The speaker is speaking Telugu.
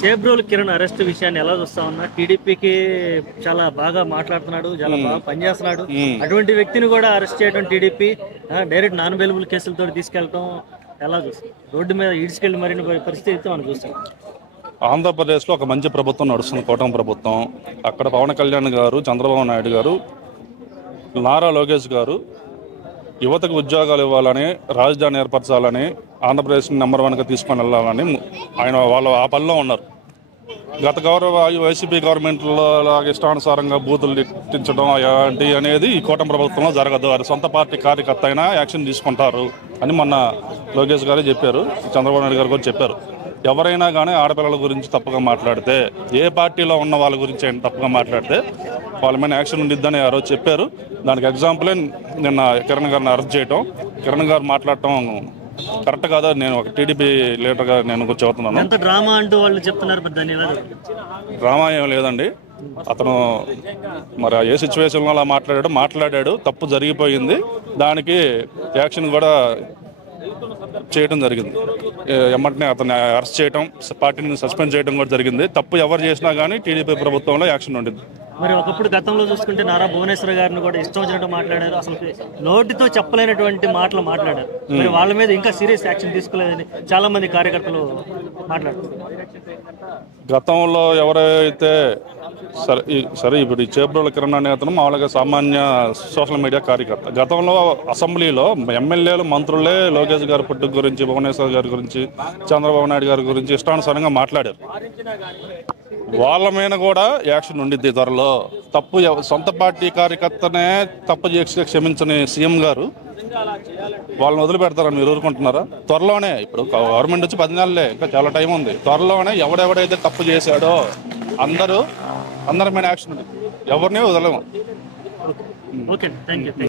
చేబ్రోలు కిరణ్ అరెస్ట్ విషయాన్ని ఎలా చూస్తా ఉన్నా? టీడీపీకి చాలా బాగా మాట్లాడుతున్నాడు, చాలా బాగా పనిచేస్తున్నాడు. అటువంటి వ్యక్తిని కూడా అరెస్ట్ చేయడం టీడీపీ డైరెక్ట్ నాన్ అవైలబుల్ కేసులతో తీసుకెళ్తాం ఎలా చూస్తాం? రోడ్డు మీద ఈడ్చుకెళ్ళి మరిన్ని పరిస్థితి మనం చూస్తాం. ఆంధ్రప్రదేశ్లో ఒక మంచి ప్రభుత్వం నడుస్తుంది, కూటమి ప్రభుత్వం. అక్కడ పవన్ కళ్యాణ్ గారు, చంద్రబాబు నాయుడు గారు, నారా లోకేష్ గారు యువతకు ఉద్యోగాలు ఇవ్వాలని, రాజధాని ఏర్పరచాలని, ఆంధ్రప్రదేశ్ని నెంబర్ 1గా తీసుకొని వెళ్ళాలని వాళ్ళు ఆ పనిలో ఉన్నారు. గత వైసీపీ గవర్నమెంట్లో ఇష్టానుసారంగా బూతులు తిట్టించడం అనేది ఈ కూటమి ప్రభుత్వంలో జరగదు. అది సొంత పార్టీ కార్యకర్త అయినా యాక్షన్ తీసుకుంటారు అని మొన్న లోకేష్ గారు చెప్పారు, చంద్రబాబు నాయుడు గారు కూడా చెప్పారు. ఎవరైనా కానీ ఆడపిల్లల గురించి తప్పుగా మాట్లాడితే, ఏ పార్టీలో ఉన్న వాళ్ళ గురించి అయినా తప్పుగా మాట్లాడితే వాళ్ళ మీద యాక్షన్ ఉండిద్దని ఆ రోజు చెప్పారు. దానికి ఎగ్జాంపులే నిన్న కిరణ్ గారిని అరెస్ట్ చేయటం. కిరణ్ గారు మాట్లాడటం కరెక్ట్ కాదా? నేను ఒక టీడీపీ లీడర్గా నేను చెబుతున్నాను. డ్రామా అంటూ వాళ్ళు చెప్తున్నారు. డ్రామా ఏం లేదండి. అతను మరి ఏ సిచ్యువేషన్లో అలా మాట్లాడాడు, తప్పు జరిగిపోయింది. దానికి యాక్షన్ కూడా చేయడం జరిగింది. ఎమ్మటనే అతన్ని అరెస్ట్ చేయడం, పార్టీని సస్పెండ్ చేయడం కూడా జరిగింది. తప్పు ఎవరు చేసినా కానీ టీడీపీ ప్రభుత్వంలో యాక్షన్ ఉండింది. మరి ఒకప్పుడు గతంలో చూసుకుంటే నారా భువనేశ్వర్ గారిని కూడా ఇష్టం వచ్చినట్టు మాట్లాడారు, అసలు నోటితో చెప్పలేనటువంటి మాటలు మాట్లాడారు. మరి వాళ్ళ మీద ఇంకా సీరియస్ యాక్షన్ తీసుకోలేదని చాలా మంది కార్యకర్తలు మాట్లాడుతున్నారు. గతంలో ఎవరైతే సరే ఇప్పుడు ఈ చేబ్రోలు కిరణ్ అనే అతను మామూలుగా సామాన్య సోషల్ మీడియా కార్యకర్త. గతంలో అసెంబ్లీలో ఎమ్మెల్యేలు, మంత్రులే లోకేష్ గారి పుట్టుక గురించి, భువనేశ్వర్ గారి గురించి, చంద్రబాబు నాయుడు గారి గురించి ఇష్టానుసారంగా మాట్లాడారు. వాళ్ళ మీద కూడా యాక్షన్ ఉండిద్ది త్వరలో. తప్పు సొంత పార్టీ కార్యకర్తనే తప్పు చేసి క్షమించని సీఎం గారు వాళ్ళని వదిలిపెడతారని మీరు ఊరుకుంటున్నారా? త్వరలోనే, ఇప్పుడు గవర్నమెంట్ వచ్చి 10 నెలలే, ఇంకా చాలా టైం ఉంది. త్వరలోనే ఎవడెవడైతే తప్పు చేశాడో అందరి మీద యాక్షన్ ఉంది. ఎవరిని వదలము. Okay, thank you.